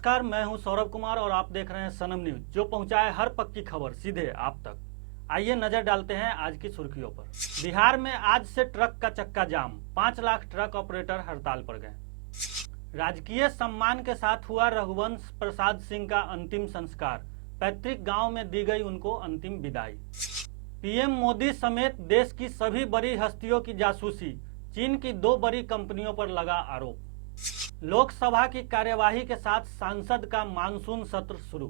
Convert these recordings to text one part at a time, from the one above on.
नमस्कार, मैं हूं सौरभ कुमार और आप देख रहे हैं सनम न्यूज, जो पहुंचाए हर पक्की खबर सीधे आप तक। आइए नजर डालते हैं आज की सुर्खियों पर। बिहार में आज से ट्रक का चक्का जाम, 5 लाख ट्रक ऑपरेटर हड़ताल पर गए। राजकीय सम्मान के साथ हुआ रघुवंश प्रसाद सिंह का अंतिम संस्कार, पैतृक गांव में दी गई उनको अंतिम विदाई। पीएम मोदी समेत देश की सभी बड़ी हस्तियों की जासूसी, चीन की 2 बड़ी कंपनियों पर लगा आरोप। लोकसभा की कार्यवाही के साथ सांसद का मानसून सत्र शुरू।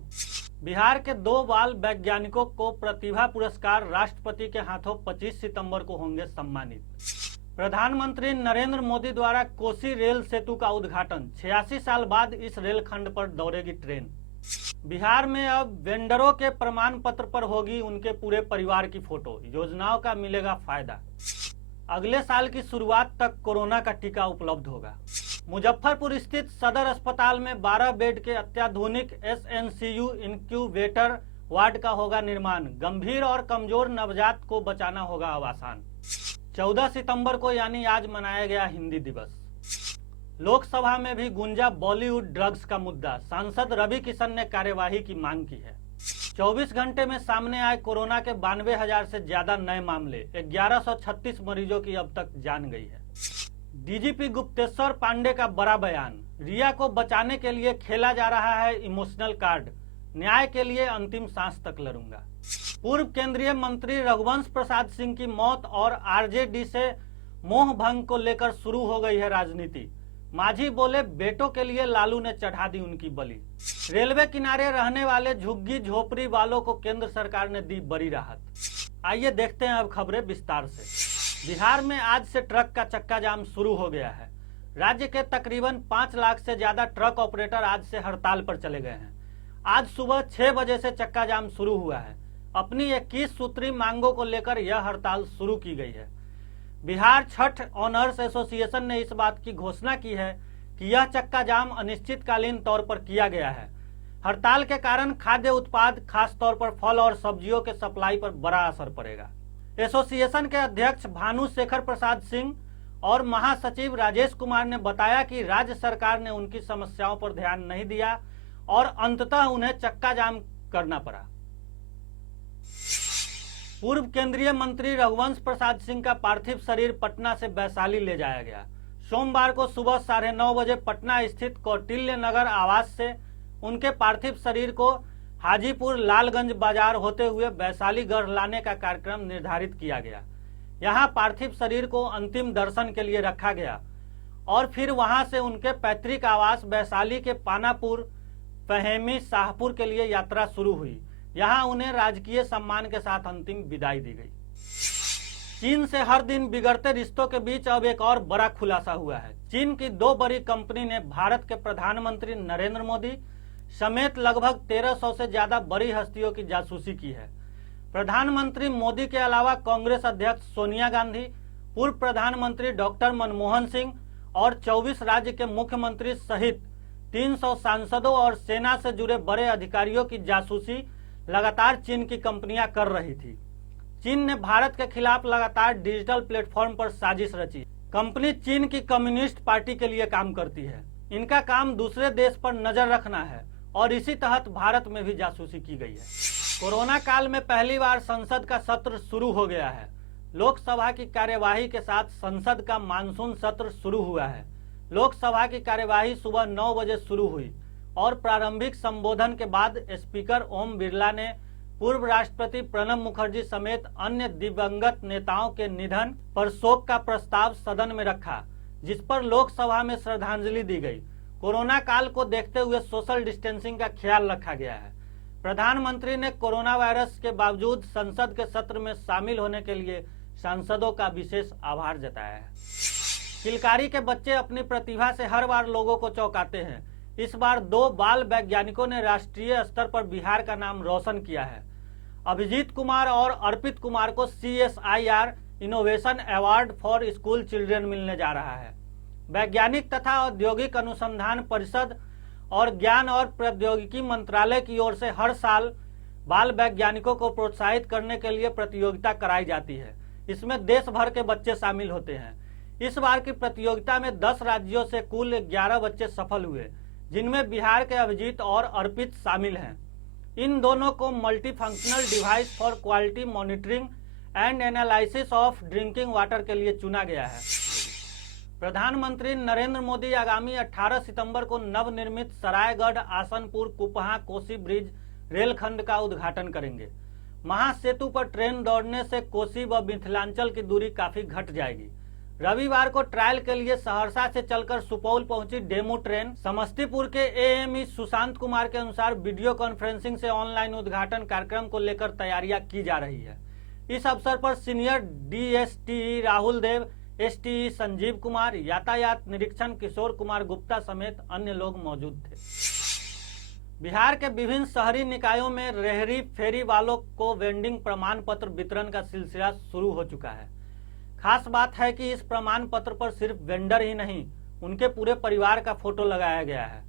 बिहार के 2 बाल वैज्ञानिकों को प्रतिभा पुरस्कार राष्ट्रपति के हाथों 25 सितंबर को होंगे सम्मानित। प्रधानमंत्री नरेंद्र मोदी द्वारा कोसी रेल सेतु का उद्घाटन, 86 साल बाद इस रेलखंड पर दौड़ेगी ट्रेन। बिहार में अब वेंडरों के प्रमाण पत्र पर होगी उनके पूरे परिवार की फोटो, योजनाओं का मिलेगा फायदा। अगले साल की शुरुआत तक कोरोना का टीका उपलब्ध होगा। मुजफ्फरपुर स्थित सदर अस्पताल में 12 बेड के अत्याधुनिक एसएनसीयू इंक्यूबेटर वार्ड का होगा निर्माण। गंभीर और कमजोर नवजात को बचाना होगा अब आसान। 14 सितंबर को यानी आज मनाया गया हिंदी दिवस। लोकसभा में भी गूंजा बॉलीवुड ड्रग्स का मुद्दा, सांसद रवि किशन ने कार्यवाही की मांग की है। 24 घंटे में सामने आए कोरोना के 92,000 से ज्यादा नए मामले, 1136 मरीजों की अब तक जान गई है। डीजीपी गुप्तेश्वर पांडे का बड़ा बयान, रिया को बचाने के लिए खेला जा रहा है इमोशनल कार्ड, न्याय के लिए अंतिम सांस तक लड़ूंगा। पूर्व केंद्रीय मंत्री रघुवंश प्रसाद सिंह की मौत और आरजेडी से मोह भंग को लेकर शुरू हो गई है राजनीति। माझी बोले बेटों के लिए लालू ने चढ़ा दी उनकी बलि। रेलवे किनारे रहने वाले झुग्गी झोपड़ी वालों को केंद्र सरकार ने दी बड़ी राहत। आइए देखते हैं अब खबरें विस्तार से। बिहार में आज से ट्रक का चक्का जाम शुरू हो गया है। राज्य के तकरीबन 5 लाख से ज्यादा ट्रक ऑपरेटर आज से हड़ताल पर चले गए हैं। आज सुबह 6 बजे से चक्का जाम शुरू हुआ है। अपनी 21 सूत्री मांगों को लेकर यह हड़ताल शुरू की गई है। बिहार छठ ऑनर्स एसोसिएशन ने इस बात की घोषणा की है कि यह चक्का जाम अनिश्चितकालीन तौर पर किया गया है। हड़ताल के कारण खाद्य उत्पाद, खासतौर पर फल और सब्जियों के सप्लाई पर बड़ा असर पड़ेगा। एसोसिएशन के अध्यक्ष भानु शेखर प्रसाद सिंह और महासचिव राजेश कुमार ने बताया कि राज्य सरकार ने उनकी समस्याओं पर ध्यान नहीं दिया और अंततः उन्हें चक्का जाम करना पड़ा। पूर्व केंद्रीय मंत्री रघुवंश प्रसाद सिंह का पार्थिव शरीर पटना से वैशाली ले जाया गया। सोमवार को सुबह 9:30 बजे पटना स्थित कौटिल्य नगर आवास से उनके पार्थिव शरीर को हाजीपुर लालगंज बाजार होते हुए वैशाली गढ़ लाने का कार्यक्रम निर्धारित किया गया। यहां पार्थिव शरीर को अंतिम दर्शन के लिए रखा गया और फिर वहां से उनके पैतृक आवास वैशाली के पानापुर, फहेमी, शाहपुर के लिए यात्रा शुरू हुई। यहां उन्हें राजकीय सम्मान के साथ अंतिम विदाई दी गई। चीन से हर दिन बिगड़ते रिश्तों के बीच अब एक और बड़ा खुलासा हुआ है। चीन की 2 बड़ी कंपनी ने भारत के प्रधानमंत्री नरेंद्र मोदी समेत लगभग 1300 से ज्यादा बड़ी हस्तियों की जासूसी की है। प्रधानमंत्री मोदी के अलावा कांग्रेस अध्यक्ष सोनिया गांधी, पूर्व प्रधानमंत्री डॉक्टर मनमोहन सिंह और 24 राज्य के मुख्यमंत्री सहित 300 सांसदों और सेना से जुड़े बड़े अधिकारियों की जासूसी लगातार चीन की कंपनियां कर रही थी। चीन ने भारत के खिलाफ लगातार डिजिटल प्लेटफॉर्म पर साजिश रची। कंपनी चीन की कम्युनिस्ट पार्टी के लिए काम करती है। इनका काम दूसरे देश पर नजर रखना है और इसी तहत भारत में भी जासूसी की गई है। कोरोना काल में पहली बार संसद का सत्र शुरू हो गया है। लोकसभा की कार्यवाही के साथ संसद का मानसून सत्र शुरू हुआ है। लोकसभा की कार्यवाही सुबह 9 बजे शुरू हुई और प्रारंभिक संबोधन के बाद स्पीकर ओम बिरला ने पूर्व राष्ट्रपति प्रणब मुखर्जी समेत अन्य दिवंगत नेताओं के निधन पर शोक का प्रस्ताव सदन में रखा, जिस पर लोकसभा में श्रद्धांजलि दी गई। कोरोना काल को देखते हुए सोशल डिस्टेंसिंग का ख्याल रखा गया है। प्रधानमंत्री ने कोरोना वायरस के बावजूद संसद के सत्र में शामिल होने के लिए सांसदों का विशेष आभार जताया है। किलकारी के बच्चे अपनी प्रतिभा से हर बार लोगों को चौंकाते हैं। इस बार 2 बाल वैज्ञानिकों ने राष्ट्रीय स्तर पर बिहार का नाम रोशन किया है। अभिजीत कुमार और अर्पित कुमार को CSIR innovation award for school children मिलने जा रहा है। वैज्ञानिक तथा औद्योगिक अनुसंधान परिषद और ज्ञान और प्रौद्योगिकी मंत्रालय की ओर से हर साल बाल वैज्ञानिकों को प्रोत्साहित करने के लिए प्रतियोगिता कराई जाती है। इसमें देश भर के बच्चे शामिल होते हैं। इस बार की प्रतियोगिता में 10 राज्यों से कुल 11 बच्चे सफल हुए, जिनमें बिहार के अभिजीत और अर्पित शामिल हैं। इन दोनों को multi functional device for quality monitoring and analysis of drinking water के लिए चुना गया है। प्रधानमंत्री नरेंद्र मोदी आगामी 18 सितंबर को नवनिर्मित सरायगढ़ आसनपुर कुपहा कोसी ब्रिज रेलखंड का उद्घाटन करेंगे। महासेतु पर ट्रेन दौड़ने से कोसी व मिथिलांचल की दूरी काफी घट जाएगी। रविवार को ट्रायल के लिए सहरसा से चलकर सुपौल पहुंची डेमू ट्रेन। समस्तीपुर के एएमई सुशांत कुमार के अनुसार वीडियो कॉन्फ्रेंसिंग से ऑनलाइन उद्घाटन कार्यक्रम को लेकर तैयारियां की जा रही है। इस अवसर पर senior DST Rahul Dev, ST Sanjeev Kumar, यातायात निरीक्षण किशोर कुमार गुप्ता समेत अन्य लोग मौजूद थे। बिहार के विभिन्न शहरी निकायों में रेहड़ी फेरी वालों को वेंडिंग प्रमाण पत्र वितरण का सिलसिला शुरू हो चुका है। खास बात है कि इस प्रमाण पत्र पर सिर्फ वेंडर ही नहीं, उनके पूरे परिवार का फोटो लगाया गया है।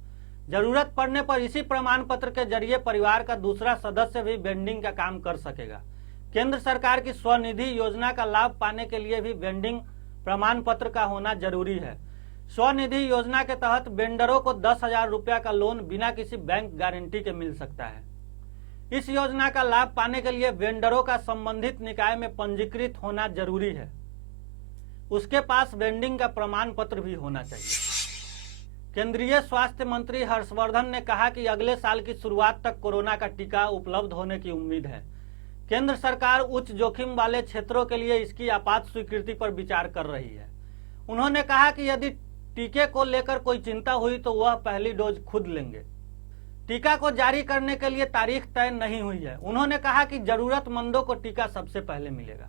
जरूरत पड़ने पर इसी प्रमाण पत्र के जरिए परिवार का दूसरा सदस्य भी वेंडिंग का काम कर सकेगा। केंद्र सरकार की स्वनिधि योजना का लाभ पाने के लिए भी वेंडिंग प्रमाण पत्र का होना जरूरी है। स्वनिधि योजना के तहत वेंडरों को 10,000 रुपया का लोन बिना किसी बैंक गारंटी के मिल सकता है। इस योजना का लाभ पाने के लिए वेंडरों का संबंधित निकाय में पंजीकृत होना जरूरी है। उसके पास वेंडिंग का प्रमाण पत्र भी होना चाहिए। केंद्रीय स्वास्थ्य मंत्री हर्षवर्धन ने कहा कि अगले साल की शुरुआत तक कोरोना का टीका उपलब्ध होने की उम्मीद है। केंद्र सरकार उच्च जोखिम वाले क्षेत्रों के लिए इसकी आपात स्वीकृति पर विचार कर रही है। उन्होंने कहा कि यदि टीके को लेकर कोई चिंता हुई तो वह पहली डोज खुद लेंगे। टीका को जारी करने के लिए तारीख तय नहीं हुई है। उन्होंने कहा कि जरूरतमंदों को टीका सबसे पहले मिलेगा।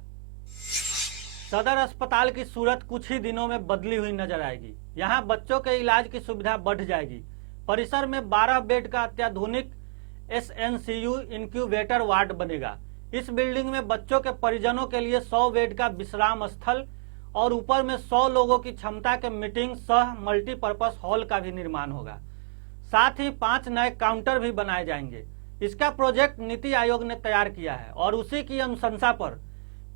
सदर अस्पताल की सूरत कुछ ही दिनों में बदली हुई नजर आएगी। यहां बच्चों के इलाज की सुविधा बढ़ जाएगी। परिसर में 12 बेड का अत्याधुनिक एसएनसीयू इंक्यूबेटर वार्ड बनेगा। इस बिल्डिंग में बच्चों के परिजनों के लिए 100 बेड का विश्राम स्थल और ऊपर में 100 लोगों की क्षमता के मीटिंग सह मल्टीपर्पज हॉल का भी निर्माण होगा। साथ ही 5 नए काउंटर भी बनाए जाएंगे। इसका प्रोजेक्ट नीति आयोग ने तैयार किया है और उसी की अनुशंसा पर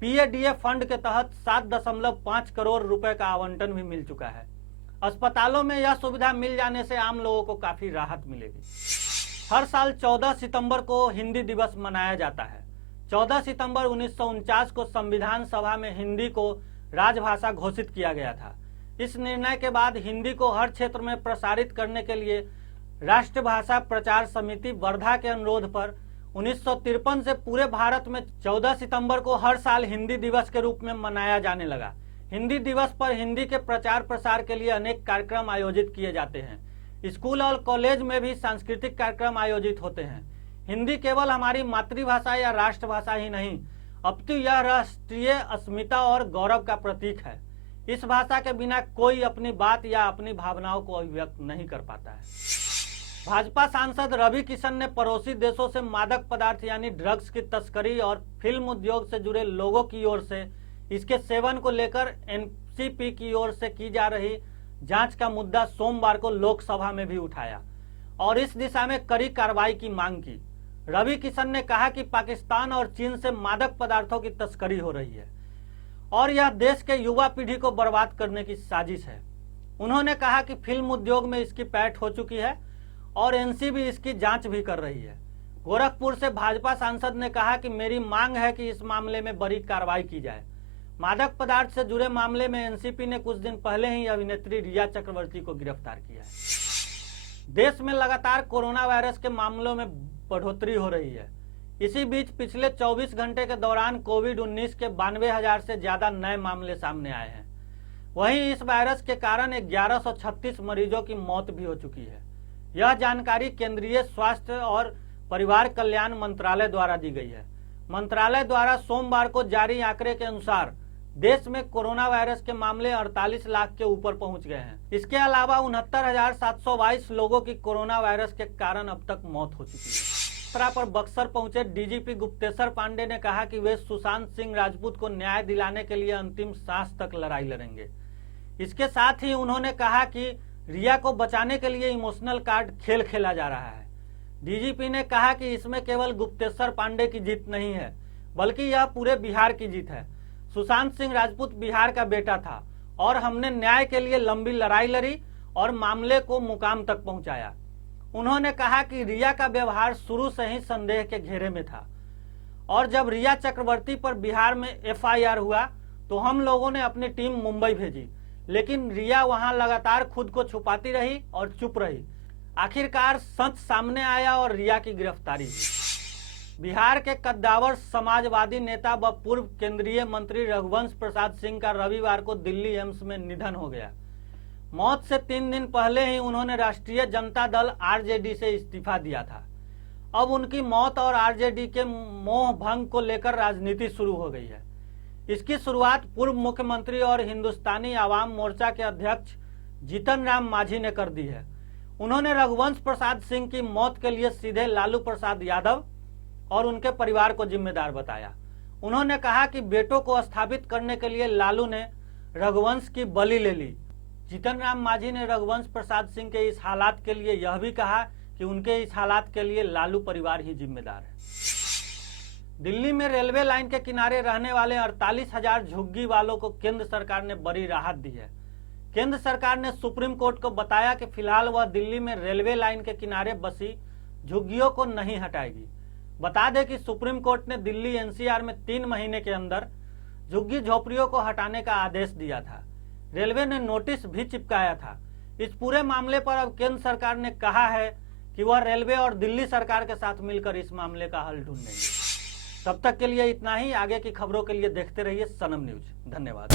पीएडीए फंड के तहत 7.5 करोड़ रुपए का आवंटन भी मिल चुका है। अस्पतालों में यह सुविधा मिल जाने से आम लोगों को काफी राहत मिलेगी। हर साल 14 सितंबर को हिंदी दिवस मनाया जाता है। 14 सितंबर 1949 को संविधान सभा में हिंदी को राजभाषा घोषित किया गया था। इस निर्णय के बाद हिंदी को हर क्षेत्र में प्रसारित करने के लिए राष्ट्रभाषा प्रचार समिति वर्धा के अनुरोध पर 1953 से पूरे भारत में 14 सितंबर को हर साल हिंदी दिवस के रूप में मनाया जाने लगा। हिंदी दिवस पर हिंदी के प्रचार प्रसार के लिए अनेक कार्यक्रम आयोजित किए जाते हैं। स्कूल और कॉलेज में भी सांस्कृतिक कार्यक्रम आयोजित होते हैं। हिंदी केवल हमारी मातृभाषा या राष्ट्रभाषा ही नहीं, अपितु यह राष्ट्रीय अस्मिता और गौरव का प्रतीक है। इस भाषा के बिना कोई अपनी बात या अपनी भावनाओं को अभिव्यक्त नहीं कर पाता है। भाजपा सांसद रवि किशन ने पड़ोसी देशों से मादक पदार्थ यानी ड्रग्स की तस्करी और फिल्म उद्योग से जुड़े लोगों की ओर से इसके सेवन को लेकर एनसीपी की ओर से की जा रही जांच का मुद्दा सोमवार को लोकसभा में भी उठाया और इस दिशा में कड़ी कार्रवाई की मांग की। रवि किशन ने कहा कि पाकिस्तान और चीन से मादक पदार्थों की तस्करी हो रही है और यह देश के युवा पीढ़ी को बर्बाद करने की साजिश है। उन्होंने कहा कि फिल्म उद्योग में इसकी पैठ हो चुकी है और एनसीबी इसकी जांच भी कर रही है। गोरखपुर से भाजपा सांसद ने कहा कि मेरी मांग है कि इस मामले में बड़ी कार्रवाई की जाए। मादक पदार्थ से जुड़े मामले में एनसीपी ने कुछ दिन पहले ही अभिनेत्री रिया चक्रवर्ती को गिरफ्तार किया है। देश में लगातार कोरोना वायरस के मामलों में बढ़ोतरी हो रही है। इसी बीच पिछले 24 घंटे के दौरान कोविड-19 के 92,000 से ज्यादा नए मामले सामने आए हैं। वहीं इस वायरस के कारण 1136 मरीजों की मौत भी हो चुकी है। यह जानकारी केंद्रीय स्वास्थ्य और परिवार कल्याण मंत्रालय द्वारा दी गई है। मंत्रालय द्वारा सोमवार को जारी आंकड़े के अनुसार देश में कोरोना वायरस के मामले 48 लाख के ऊपर पहुंच गए हैं। इसके अलावा 69,722 लोगों की कोरोना वायरस के कारण अब तक मौत हो चुकी है। यात्रा पर बक्सर पहुंचे डीजीपी गुप्तेश्वर पांडे ने कहा कि वे सुशांत सिंह राजपूत को न्याय दिलाने के लिए अंतिम सांस तक लड़ाई लड़ेंगे। इसके साथ ही उन्होंने कहा कि रिया को बचाने के लिए इमोशनल कार्ड खेल खेला जा रहा है। डीजीपी ने कहा कि इसमें केवल गुप्तेश्वर पांडे की जीत नहीं है, बल्कि यह पूरे बिहार की जीत है। सुशांत सिंह राजपूत बिहार का बेटा था और हमने न्याय के लिए लंबी लड़ाई लड़ी और मामले को मुकाम तक पहुंचाया। उन्होंने कहा कि रिया का व्यवहार शुरू से ही संदेह के घेरे में था और जब रिया चक्रवर्ती पर बिहार में एफआईआर हुआ तो हम लोगों ने अपनी टीम मुंबई भेजी, लेकिन रिया वहां लगातार खुद को छुपाती रही और चुप रही। आखिरकार सच सामने आया और रिया की गिरफ्तारी हुई। बिहार के कद्दावर समाजवादी नेता व पूर्व केंद्रीय मंत्री रघुवंश प्रसाद सिंह का रविवार को दिल्ली एम्स में निधन हो गया। मौत से 3 दिन पहले ही उन्होंने राष्ट्रीय जनता दल आरजेडी से इस्तीफा दिया था। अब उनकी मौत और आरजेडी के मोह भंग को लेकर राजनीति शुरू हो गई है। इसकी शुरुआत पूर्व मुख्यमंत्री और हिंदुस्तानी आवाम मोर्चा के अध्यक्ष जीतन राम मांझी ने कर दी है। उन्होंने रघुवंश प्रसाद सिंह की मौत के लिए सीधे लालू प्रसाद यादव और उनके परिवार को जिम्मेदार बताया। उन्होंने कहा कि बेटों को स्थापित करने के लिए लालू ने रघुवंश की बलि ले ली। जीतन राम मांझी ने रघुवंश प्रसाद सिंह के इस हालात के लिए यह भी कहा कि उनके इस हालात के लिए लालू परिवार ही जिम्मेदार है। दिल्ली में रेलवे लाइन के किनारे रहने वाले 48,000 झुग्गी वालों को केंद्र सरकार ने बड़ी राहत दी है। केंद्र सरकार ने सुप्रीम कोर्ट को बताया कि फिलहाल वह दिल्ली में रेलवे लाइन के किनारे बसी झुग्गियों को नहीं हटाएगी। बता दें कि सुप्रीम कोर्ट ने दिल्ली एनसीआर में 3 महीने के अंदर झुग्गी झोपड़ियों को हटाने का आदेश दिया था। रेलवे ने नोटिस भी चिपकाया था। इस पूरे मामले पर अब केंद्र सरकार ने कहा है कि वह रेलवे और दिल्ली सरकार के साथ मिलकर इस मामले का हल ढूंढेंगे। तब तक के लिए इतना ही। आगे की खबरों के लिए देखते रहिए सनम न्यूज। धन्यवाद।